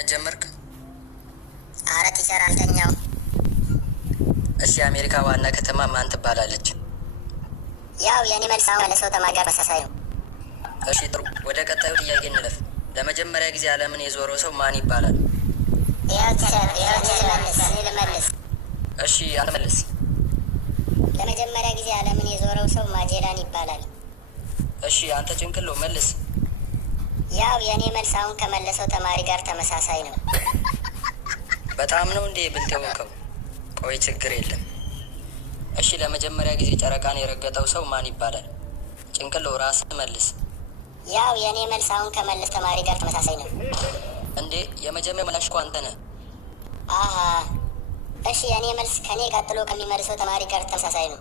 መተኛት ጀመርክ? ኧረ ቲቸር አልተኛው። እሺ የአሜሪካ ዋና ከተማ ማን ትባላለች? ያው የኔ መልስ አሁን ለሰው ተማሪ ጋር ተመሳሳይ ነው። እሺ ጥሩ፣ ወደ ቀጣዩ ጥያቄ እንለፍ። ለመጀመሪያ ጊዜ ዓለምን የዞረው ሰው ማን ይባላል? ያው ቲቸር እኔ ልመልስ። እሺ አንተ መልስ። ለመጀመሪያ ጊዜ ዓለምን የዞረው ሰው ማጄላን ይባላል። እሺ አንተ ጭንቅሎ መልስ። ያው የኔ መልስ አሁን ከመለሰው ተማሪ ጋር ተመሳሳይ ነው። በጣም ነው እንዴ ብልጥ የሆንከው? ቆይ ችግር የለም። እሺ ለመጀመሪያ ጊዜ ጨረቃን የረገጠው ሰው ማን ይባላል? ጭንቅሎ ራስህ መልስ። ያው የኔ መልስ አሁን ከመለስ ተማሪ ጋር ተመሳሳይ ነው። እንዴ የመጀመሪያ መላሽ እኮ አንተ ነህ። አሃ እሺ የኔ መልስ ከኔ ቀጥሎ ከሚመልሰው ተማሪ ጋር ተመሳሳይ ነው።